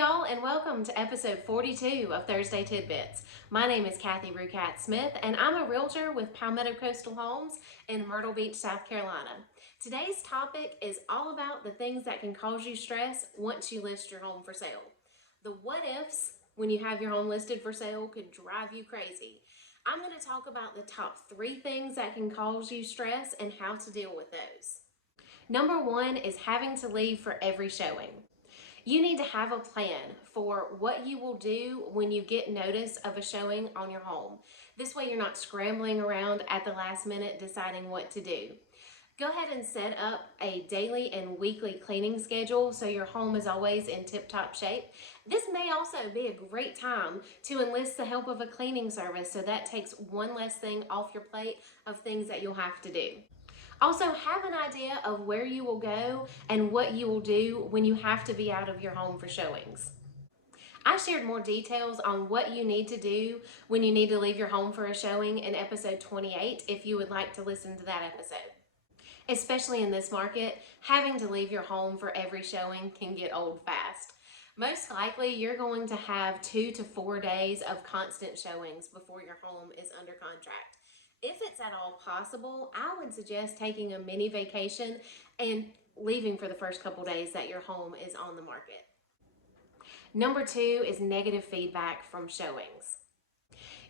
y'all, and welcome to episode 42 of Thursday Tidbits. My name is Kathy Rucat Smith, and I'm a realtor with Palmetto Coastal Homes in Myrtle Beach, South Carolina. Today's topic is all about the things that can cause you stress once you list your home for sale. The what ifs when you have your home listed for sale could drive you crazy. I'm going to talk about the top 3 things that can cause you stress and how to deal with those. Number 1 is having to leave for every showing. You need to have a plan for what you will do when you get notice of a showing on your home. This way you're not scrambling around at the last minute deciding what to do. Go ahead and set up a daily and weekly cleaning schedule so your home is always in tip-top shape. This may also be a great time to enlist the help of a cleaning service, so that takes one less thing off your plate of things that you'll have to do. Also, have an idea of where you will go and what you will do when you have to be out of your home for showings. I shared more details on what you need to do when you need to leave your home for a showing in episode 28 if you would like to listen to that episode. Especially in this market, having to leave your home for every showing can get old fast. Most likely, you're going to have 2 to 4 days of constant showings before your home is under contract. If it's at all possible, I would suggest taking a mini vacation and leaving for the first couple days that your home is on the market. Number 2 is negative feedback from showings.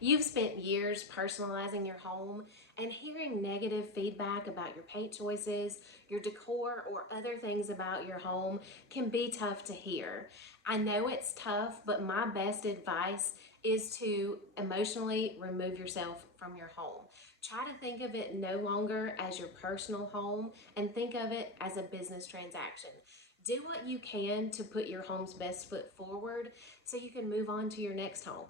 You've spent years personalizing your home, and hearing negative feedback about your paint choices, your decor, or other things about your home can be tough to hear. I know it's tough, but my best advice is to emotionally remove yourself from your home. Try to think of it no longer as your personal home and think of it as a business transaction. Do what you can to put your home's best foot forward so you can move on to your next home.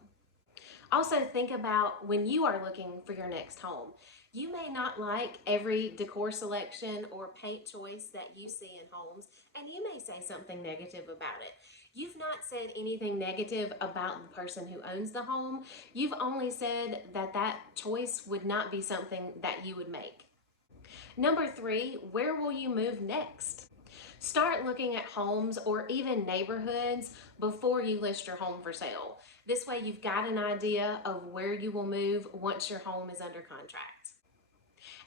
Also, think about when you are looking for your next home. You may not like every decor selection or paint choice that you see in homes, and you may say something negative about it. You've not said anything negative about the person who owns the home. You've only said that that choice would not be something that you would make. Number 3, where will you move next? Start looking at homes or even neighborhoods before you list your home for sale. This way you've got an idea of where you will move once your home is under contract.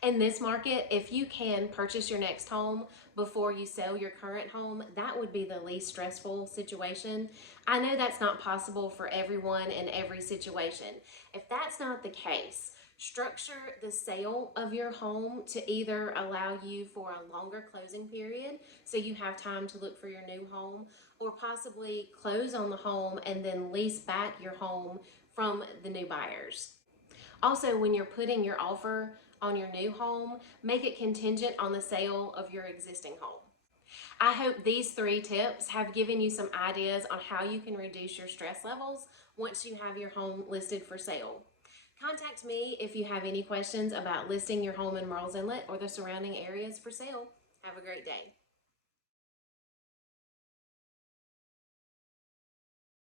In this market, if you can purchase your next home before you sell your current home, that would be the least stressful situation. I know that's not possible for everyone in every situation. If that's not the case, structure the sale of your home to either allow you for a longer closing period so you have time to look for your new home, or possibly close on the home and then lease back your home from the new buyers. Also, when you're putting your offer on your new home, make it contingent on the sale of your existing home. I hope these 3 tips have given you some ideas on how you can reduce your stress levels once you have your home listed for sale. Contact me if you have any questions about listing your home in Murrells Inlet or the surrounding areas for sale. Have a great day.